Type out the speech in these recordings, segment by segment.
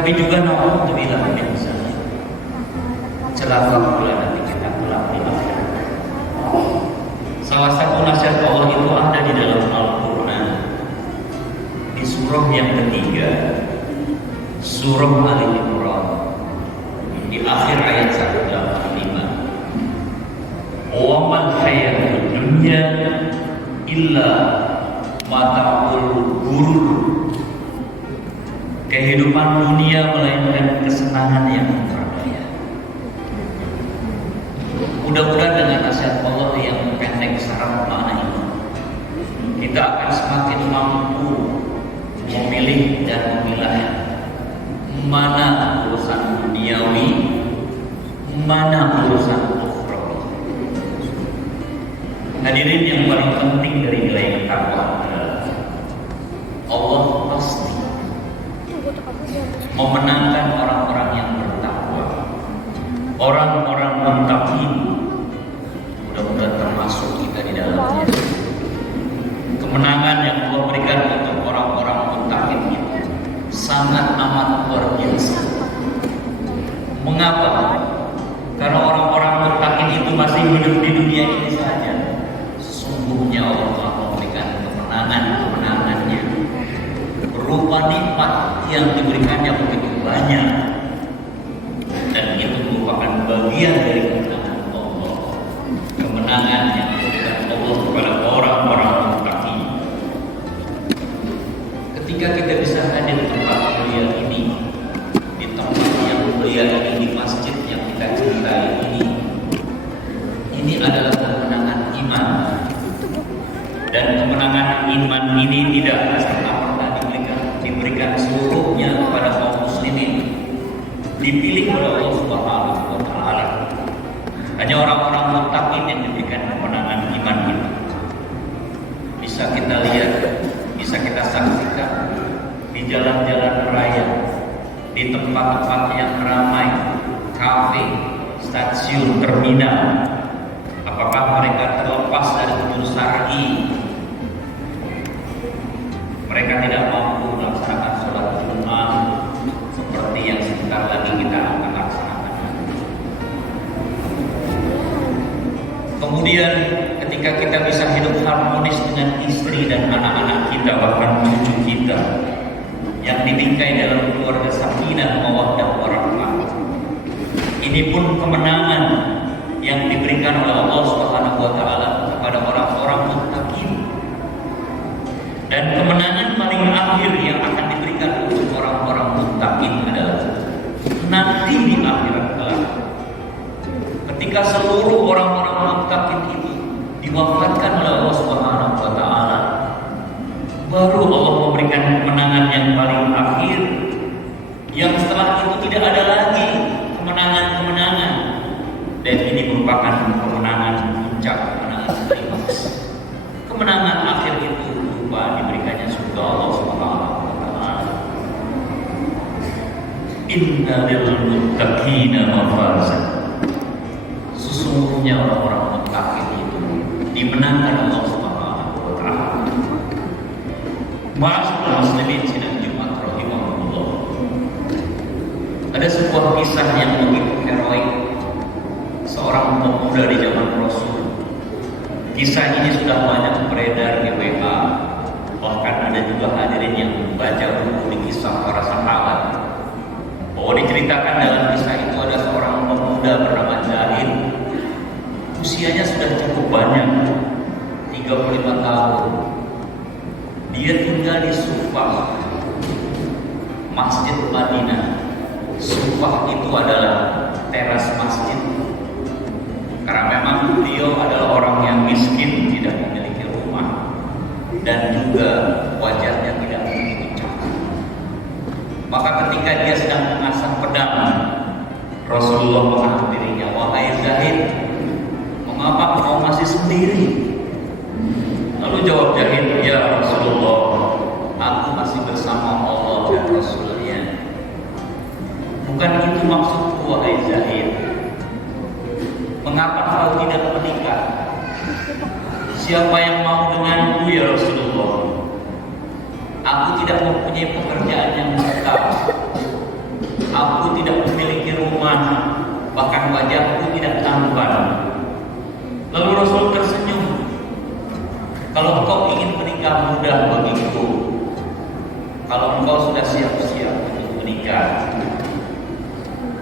Tapi juga naudzubillah min dzalik. Celaka pula nanti kita kelak di akhirat. Salah satu nasihat Allah itu ada di dalam Al-Quran, di surah yang ketiga, surah Al-Imran, di akhir ayat 185. Wa mal hayatud dunya illa mata'ul ghurur. Kehidupan dunia melainkan kesenangan yang memperdaya. Mudah-mudahan dengan nasihat Allah yang pendek syarat makna ini, kita akan semakin mampu memilih dan memilah mana urusan duniawi, mana urusan ukhrawi. Hadirin yang paling penting dari nilai takwa adalah Allah pasti memenangkan orang-orang yang bertakwa, orang-orang muttaqin. Mudah-mudahan termasuk kita di dalamnya. Kemenangan yang Allah berikan untuk orang-orang muttaqin itu sangat amat luar biasa. Mengapa? Karena orang-orang muttaqin itu masih hidup di dunia ini saja. Sesungguhnya Allah telah memberikan kemenangan-kemenangannya berupa nikmat yang diberikannya begitu banyak, dan itu merupakan bagian dari kemenangan Allah, kemenangan yang diberikan Allah kepada orang-orang muttaqin. Ketika kita bisa hadir di tempat mulia ini, di tempat yang mulia ini, di masjid yang kita cintai ini adalah kemenangan iman. Dan kemenangan iman ini tidak serta-merta diberikan seluruhnya kepada kaum muslimin. Dipilih oleh Allah Subhanahu wa taala. Hanya orang-orang muttaqin yang diberikan kemenangan iman itu. Bisa kita lihat, bisa kita saksikan di jalan-jalan raya, di tempat-tempat yang ramai, kafe, stasiun, terminal. Apakah mereka terlepas dari unsur syar'i? Mereka tidak mampu melaksanakan sholat Jumat seperti yang sebentar lagi kita akan laksanakan. Kemudian ketika kita bisa hidup harmonis dengan istri dan anak-anak kita, bahkan cucu kita, yang dibingkai dalam keluarga sakinah mawaddah warahmah, ini pun kemenangan yang diberikan oleh Allah Subhanahu wa taala kepada orang-orang muttaqin. Dan kemenangan paling akhir yang akan diberikan untuk orang-orang muttaqin adalah nanti di akhirat kelak. Ketika seluruh orang-orang muttaqin itu diwafatkan oleh Allah Subhanahu wa taala, baru Allah memberikan kemenangan yang paling akhir, yang setelah itu tidak ada lagi kemenangan-kemenangan. Dan ini merupakan kemenangan puncak, kemenangan klimaks. Kemenangan akhir itu berupa diberikannya surga Allah Subhanahu wa taala. Inna lil muttaqina mafazah. Sesungguhnya orang-orang muttaqin itu dimenangkan Allah Subhanahu wa taala. Ma'asyiral muslimin sidang Jumat rahimahullah. Ada sebuah kisah yang begitu heroik, seorang pemuda di zaman Rasul. Kisah ini sudah banyak beredar di WA. Bahkan ada juga hadirin yang membaca buku di kisah para sahabat, bahwa diceritakan dalam kisah itu ada seorang pemuda bernama Zahid. Usianya sudah cukup banyak, 35 tahun. Dia tinggal di Sufah, Masjid Madinah. Sufah itu adalah teras masjid. Karena memang beliau adalah orang yang miskin, tidak memiliki rumah, dan juga wajahnya tidak begitu cakep. Maka ketika dia sedang mengasah pedang, Rasulullah menghampirinya, "Wahai Zahid, mengapa kau masih sendiri?" Lalu jawab Zahid, "Ya Rasulullah, aku masih bersama Allah dan Rasulnya." "Bukan itu maksudku, wahai Zahid. Mengapa kau tidak menikah? Siapa yang mau denganku, ya Rasulullah? Aku tidak mempunyai pekerjaan yang tetap. tampan. Lalu Rasul tersenyum. Kalau engkau ingin menikah mudah bagiku. Kalau engkau sudah siap-siap untuk menikah.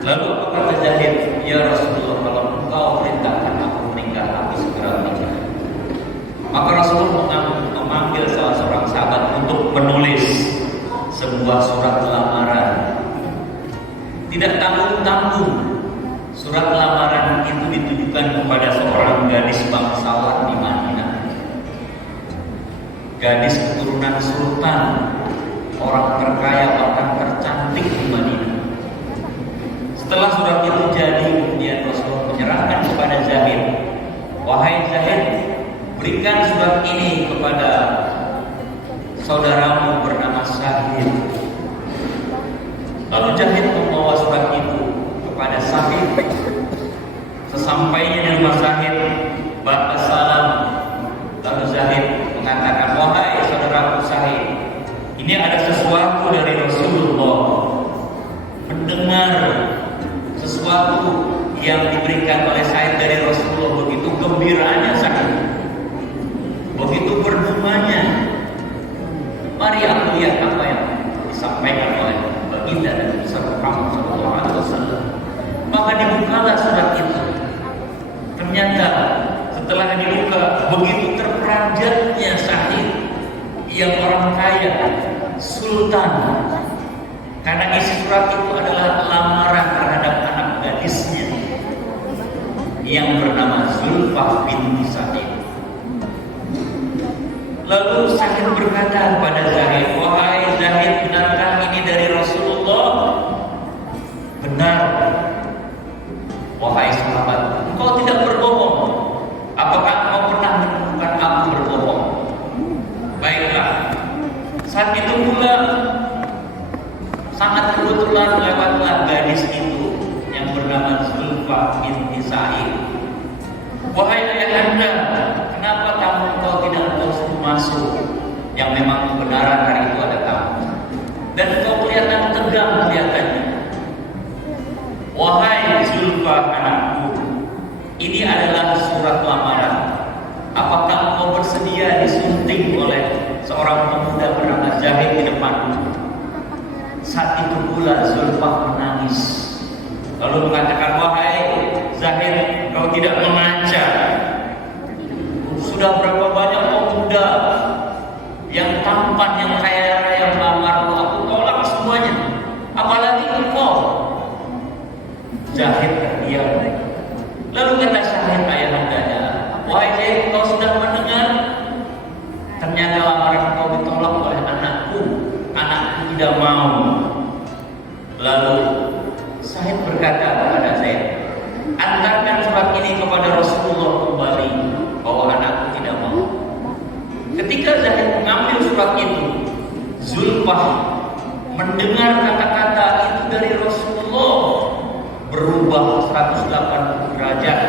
Lalu apa kata Zahid? Ya Rasulullah, kalau engkau perintahkan aku menikah, aku segera menikah. Maka Rasul memanggil salah seorang sahabat untuk menulis sebuah surat lamaran. Tidak tanggung-tanggung. Surat lamaran itu ditujukan kepada seorang gadis bangsawan di Madinah. Gadis keturunan sultan, orang terkaya bahkan tercantik di Madinah. Setelah surat itu jadi, kemudian Rasulullah menyerahkan kepada Zahid. Wahai Zahid, berikan surat ini kepada saudaramu bernama Sahid. Lalu Zahid membawa surat itu kepada Sahid. Sesampainya di rumah Sahid, balas salam. Lalu Zahid mengatakan, wahai saudaraku Sahid, ini ada sesuatu dari Rasulullah. Mendengar sesuatu yang diberikan oleh Sahid dari Rasulullah, begitu gembiranya Sahid, begitu berdumanya. Mari aku lihat apa yang disampaikan oleh baginda Nabi Muhammad SAW. Maka dibukalah surat itu. Ternyata setelah dibuka, begitu terperanjatnya Sahid yang orang kaya, sultan. Karena isi surat itu adalah lamaran terhadap anak gadisnya yang bernama Zulfah binti Sahid. Lalu Sahid berkata kepada Zahid, wahai Zahid, benarkah ini dari Rasulullah? Benar. Wahai sahabat, engkau tidak berbohong. Apakah engkau pernah menemukan aku berbohong? Baiklah. Saat itu pula sangat kebetulan lewatlah gadis itu yang bernama Zulfah binti Sahid. Wahai ayahanda, kenapa tamu engkau tidak mau masuk? Yang memang kebenaran hari itu ada tamu. Dan engkau kelihatan tegang kelihatannya. Wahai Zulfah anakku, ini adalah surat lamaran. Apakah engkau bersedia disunting oleh seorang pemuda bernama Zahid di depan? Saat itu pula Zulfah menangis. Lalu mengatakan, wahai Zahid, kau tidak mengaca. Sudah berapa banyak pemuda yang tampan, yang kaya raya melamarku, aku tolak semuanya. Apalagi engkau. Zahid terdiam. Lalu kata Sahid ayahandanya, wahai Zahid, kau sudah mendengar? Ternyata lamaran kau ditolak oleh anakku. Anakku tidak mau. Lalu Sahid berkata kepada Zaid, antarkan surat ini kepada Rasulullah kembali, bahwa anakku tidak mau. Ketika Zahid mengambil surat itu, Zulfah mendengar kata-kata itu dari Rasulullah, berubah 180 derajat.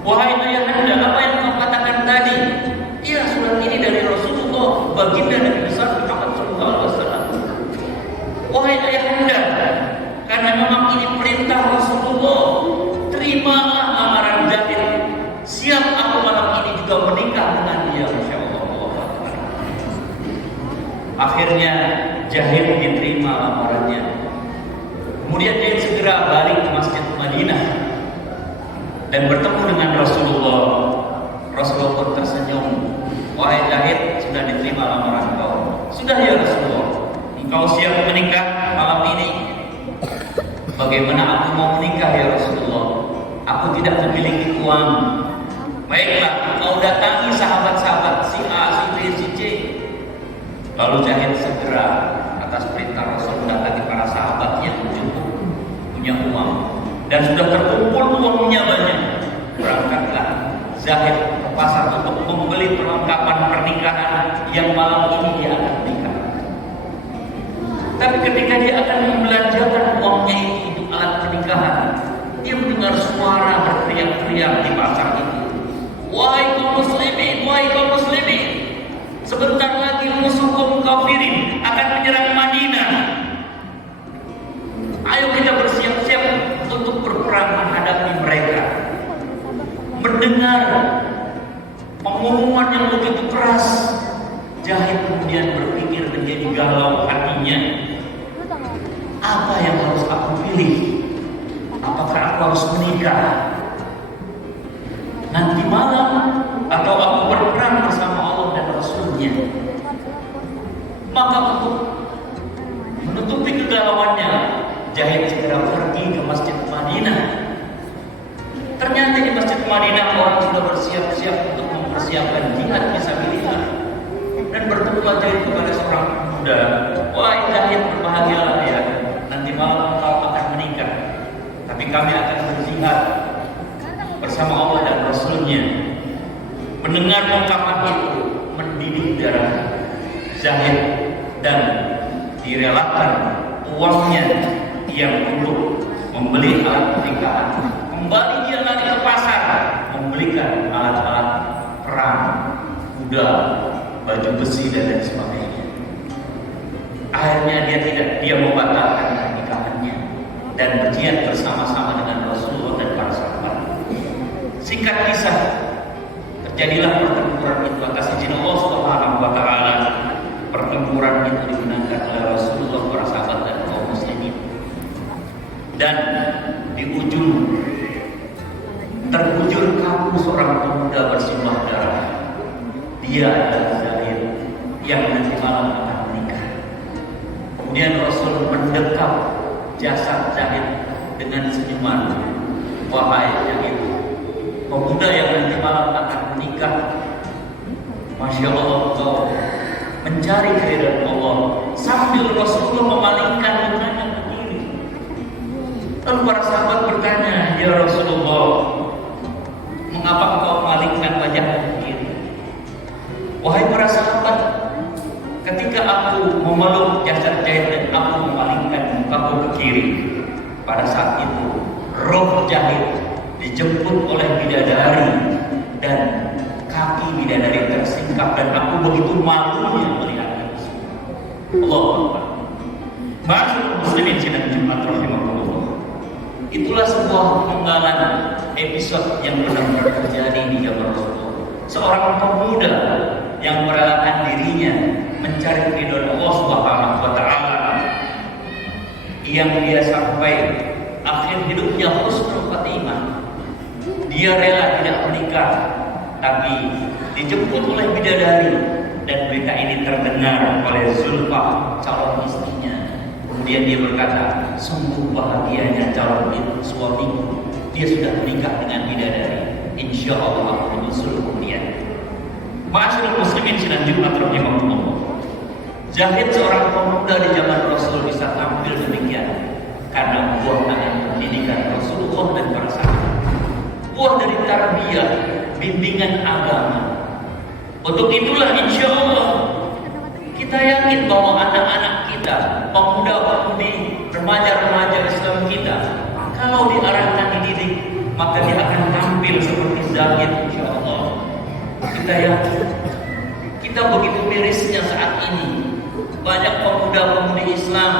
Wahai ayahanda, apa yang kau katakan tadi? Iya, surat ini dari Rasulullah, baginda Nabi besar Muhammad SAW. Wahai ayahanda, karena memang ini perintah Rasulullah, terimalah lamaran Zahid. Siap aku malam ini juga menikah dengan dia. Masya Allah. Akhirnya Zahid diterima lamarannya. Kemudian dia segera balik ke Masjid Madinah dan bertemu dengan Rasulullah. Rasulullah pun tersenyum. Wahai Zahid, sudah diterima lamaran kau. Sudah ya Rasulullah. Engkau siap menikah malam ini? Bagaimana aku mau menikah ya Rasulullah? Aku tidak memiliki uang. Baiklah, kau datangi sahabat-sahabat si A, si B, si C. Lalu Zahid segera atas perintah Rasul mendatangi para sahabatnya untuk punya uang. Dan sudah terkumpul uangnya banyak. Berangkatlah Zahid ke pasar untuk membeli perlengkapan pernikahan yang malam ini dia akan menikah. Tapi ketika dia akan membelanjakan uangnya itu untuk alat pernikahan, dia mendengar suara berteriak-teriak di pasar itu. Wahai kaum muslimin, wahai kaum muslimin, sebentar lagi musuh kaum kafirin akan menyerang Madinah. Ayo kita bersiap-siap untuk berperang menghadapi mereka. mendengar pengumuman yang begitu keras, Zahid kemudian berpikir menjadi galau hatinya. Apa yang harus aku pilih? Apakah aku harus menikah nanti malam, atau aku berperang bersama Allah dan Rasulnya? Maka untuk menutupi kegalauannya, Zahid segera pergi ke Masjid Madinah. Ternyata di Masjid Madinah orang sudah bersiap-siap untuk mempersiapkan jihad fisabilillah. Dan bertemulah Zahid kepada seorang pemuda. Wahai Zahid, berbahagialah ya, nanti malam kau akan menikah, tapi kami akan berjihad bersama Allah dan Rasulnya. Mendengar ungkapan itu mendidih darah Zahid dan direlakan uangnya yang untuk membeli alat pernikahan. Kembali dia lari ke pasar membelikan alat-alat perang, kuda, baju besi dan lain sebagainya. Akhirnya dia membatalkan pernikahannya dan berjihad bersama-sama dengan Rasulullah dan para sahabat. Singkat kisah, terjadilah pertempuran itu atas izin Allah Subhanahu wa taala. Pertempuran itu dimenangkan oleh Rasulullah, para sahabat dan kaum muslimin. Dan di ujung terbujur kaku seorang pemuda bersimbah darah. Dia adalah Zahid yang nanti malam akan menikah. Kemudian Rasul mendekap jasad Zahid dengan senyuman. Wahai Zahid, pemuda yang nanti malam akan menikah, Masya Allah, kau mencari keridhaan Allah. Sambil Rasulullah memalingkan mukanya ke kiri. Lalu para sahabat bertanya, ya Rasulullah, mengapa kau memalingkan wajah ke kiri? Wahai para sahabat, ketika aku memeluk jasad Zahid dan aku memalingkan mukaku ke kiri, pada saat itu roh Zahid dijemput oleh bidadari dan kaki bidadari tersingkap, dan aku begitu malunya melihatnya. Allahu Akbar. Ma'asyiral muslimin sidang Jumat rahimahullah. Itulah sebuah penggalan episode yang benar-benar terjadi di zaman Rasulullah. Seorang pemuda yang merelakan dirinya mencari ridho Allah Subhanahu wa taala, yang dia sampai akhir hidupnya husnul khatimah. Dia rela tidak menikah, tapi dijemput oleh bidadari, dan berita ini terdengar oleh Zulfa, calon istrinya. Kemudian dia berkata, sungguh bahagianya calon suamiku, dia sudah menikah dengan bidadari. Insya Allah aku menyusul kemudian. Ma'asyiral muslimin sidang Jumat rahimahullah. Zahid seorang pemuda di zaman Rasul bisa tampil demikian karena buah dari pendidikan Rasulullah dan para sahabat, buah dari tarbiyah, bimbingan agama. Untuk itulah insya Allah kita yakin bahwa anak-anak kita, pemuda-pemudi, remaja-remaja Islam kita, kalau diarahkan dididik, maka dia akan tampil seperti Zahid insya Allah. Kita yakin. Kita begitu mirisnya saat ini, banyak pemuda-pemudi Islam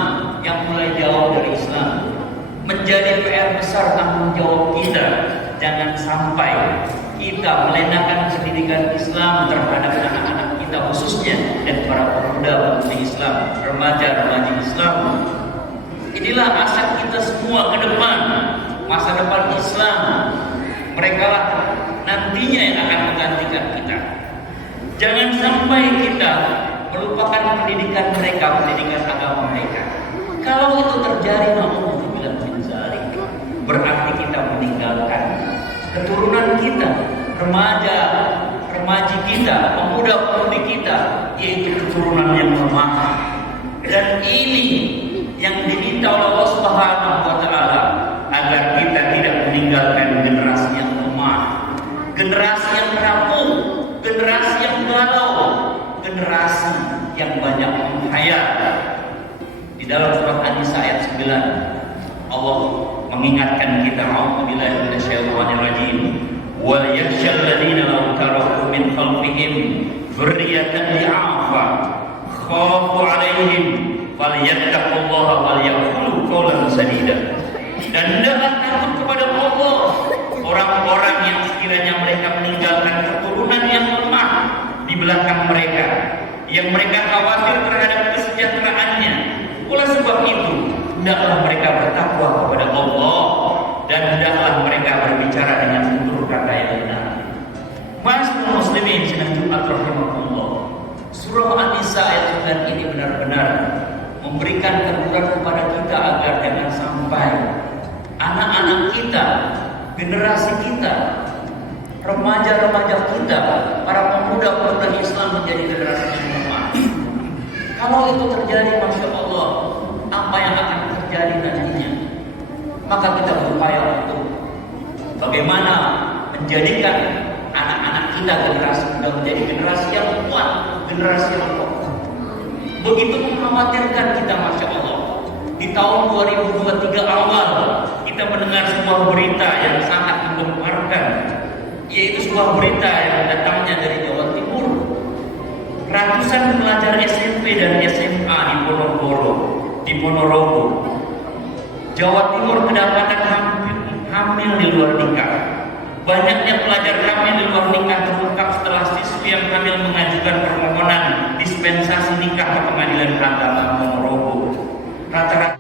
yang mulai jauh dari Islam. Menjadi PR besar tanggung jawab kita. Jangan sampai kita melenakan pendidikan Islam terhadap anak-anak kita khususnya, dan para pemuda-pemudi Islam, remaja-remaja Islam. Inilah aset kita semua ke depan, masa depan Islam. Mereka lah nantinya yang akan menggantikan kita. Jangan sampai kita melupakan pendidikan mereka, pendidikan agama mereka. Kalau itu terjadi, na'udzubillah min dzalik, berarti kita meninggalkan keturunan kita, remaji kita, pemuda-pemudi kita, yaitu keturunan yang lemah. Dan ini yang diminta oleh Allah Subhanahu wa taala, agar kita tidak meninggalkan generasi yang lemah, generasi yang rapuh, generasi yang galau, generasi yang banyak menghayal. Di dalam surat An-Nisa ayat 9, Allah mengingatkan kita, a'udzubillahi minasyaitonir rajim, wal yakhshal ladzina law taraku min khalfihim dzurriyyatan li'afa khafu 'alaihim falyattaqullaha wal yaqulu qawlan sadida. Dan hendaklah takut kepada Allah orang-orang yang sekiranya mereka mereka, yang mereka khawatir terhadap kesejahteraannya. Oleh sebab itu, hendaklah mereka bertakwa kepada Allah dan hendaklah mereka berbicara dengan tutur kata yang benar. Ma'asyiral muslimin sidang Jumat rahimakumullah. Surah An-Nisa ayat 9 ini benar-benar memberikan teguran kepada kita agar jangan sampai anak-anak kita, generasi kita, remaja-remaja kita, para pemuda-pemuda Islam menjadi generasi yang lemah. Kalau itu terjadi, Masya Allah, apa yang akan terjadi nantinya? Maka kita berupaya untuk bagaimana menjadikan anak-anak kita generasi muda menjadi generasi yang kuat, generasi yang kokoh. Begitu mengkhawatirkan kita, Masya Allah. Di tahun 2023 awal kita mendengar sebuah berita yang sangat menggemparkan, yaitu sebuah berita yang datangnya dari Jawa Timur. Ratusan pelajar SMP dan SMA di Ponorogo, Jawa Timur kedapatan hamil di luar nikah. Banyaknya pelajar hamil di luar nikah terungkap setelah siswi yang hamil mengajukan permohonan dispensasi nikah ke Pengadilan Agama Ponorogo. Rata-rata